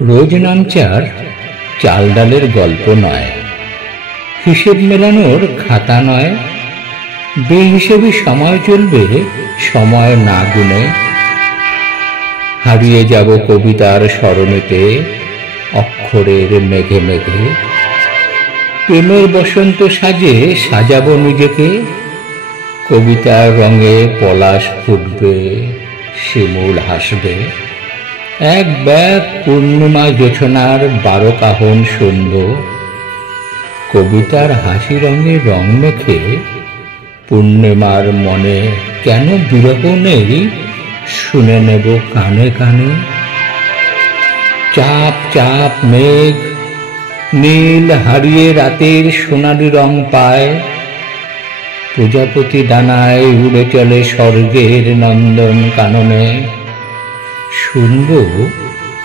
রোজ নামচার চাল ডালের গল্প নয়, হিসেব মেলানোর খাতা নয়, বেহিসেবি সময় চলবে সময় না গুনে। হারিয়ে যাব কবিতার স্মরণেতে অক্ষরের মেঘে মেঘে। প্রেমের বসন্ত সাজে সাজাবো নিজেকে, কবিতার রঙে পলাশ ফুটবে, শিমুল হাসবে। এক ব্যাগ পূর্ণিমা জোছনার 12 কাহন শুনব, কবিতার হাসি রঙে রং মেখে। পূর্ণিমার মনে কেন বিরহ নেই, শুনে নেব কানে কানে। চাপ চাপ মেঘ নীল হারিয়ে রাতের সোনালি রং পায়, প্রজাপতি ডানায় উড়ে চলে স্বর্গের নন্দন কাননে। শুনব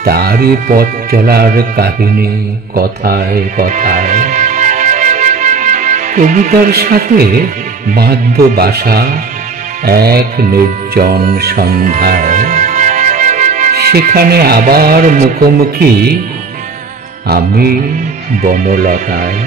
তারই পথ চলার কাহিনী কথায় কথায়। কবিতার সাথে বাঁধব বাসা এক নির্জন সন্ধ্যায়, সেখানে আবার মুখোমুখি আমি বনলতায়।